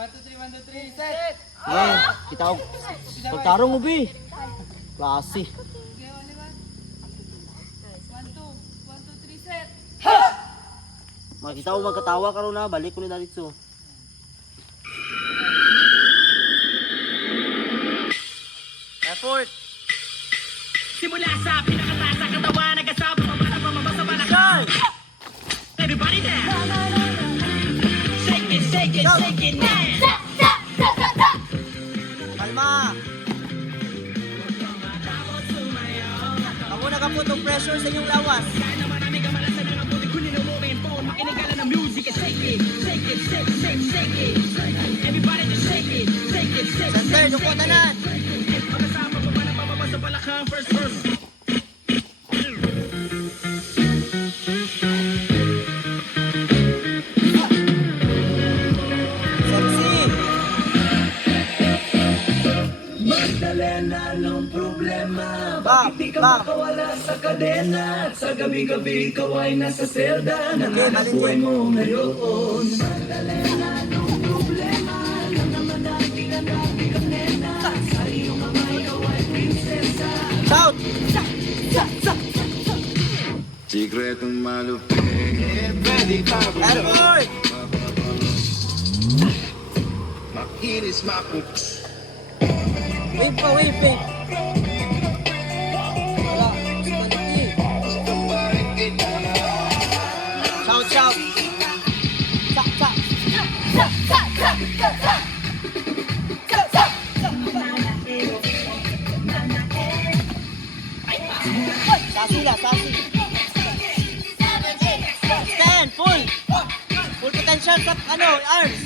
2, 3, set! Kita ko. Pagtarong mo, Bi. Klase. 1, 2, 3, set! Makita ko magkatawa ka ron na. Balik ko na dito. Effort! Simula sa pinakataas sa katawan, nagkasabot ang mga mamabasa pa na. Everybody now! Shake it, shake it, shake it now! Kalma! Ako nakaputong pressure sa inyong lawas. Kahit na marami ka malasan ng abuti, kunin ang mobile phone, makinig ka lang ng music, shake it, shake it, shake, shake, shake it. Everybody just shake it, shake it, shake, Center, duko tanan! magkasama pa ba na mamabasa palakang first verse? Sexy! Magdalena, anong problema? Bam, Bakit di ka bam. makawala sa kadena? At sa gabi-gabi ikaw ay nasa selda. Nanganap balik buhay din. mo ngayon. Magdalena, anong problema? Alam naman natin ang dati kang nena. Sa iyong ama ikaw ay prinsesa. Shout! Sikretong malupit, pwede ka ba Effort! makinis mapups? Wave pa, wave, wave. Wala. Stability. Shout, shout. Sak, sak. Sasi lah, sasi. Stand, full. Full potential sa, arms.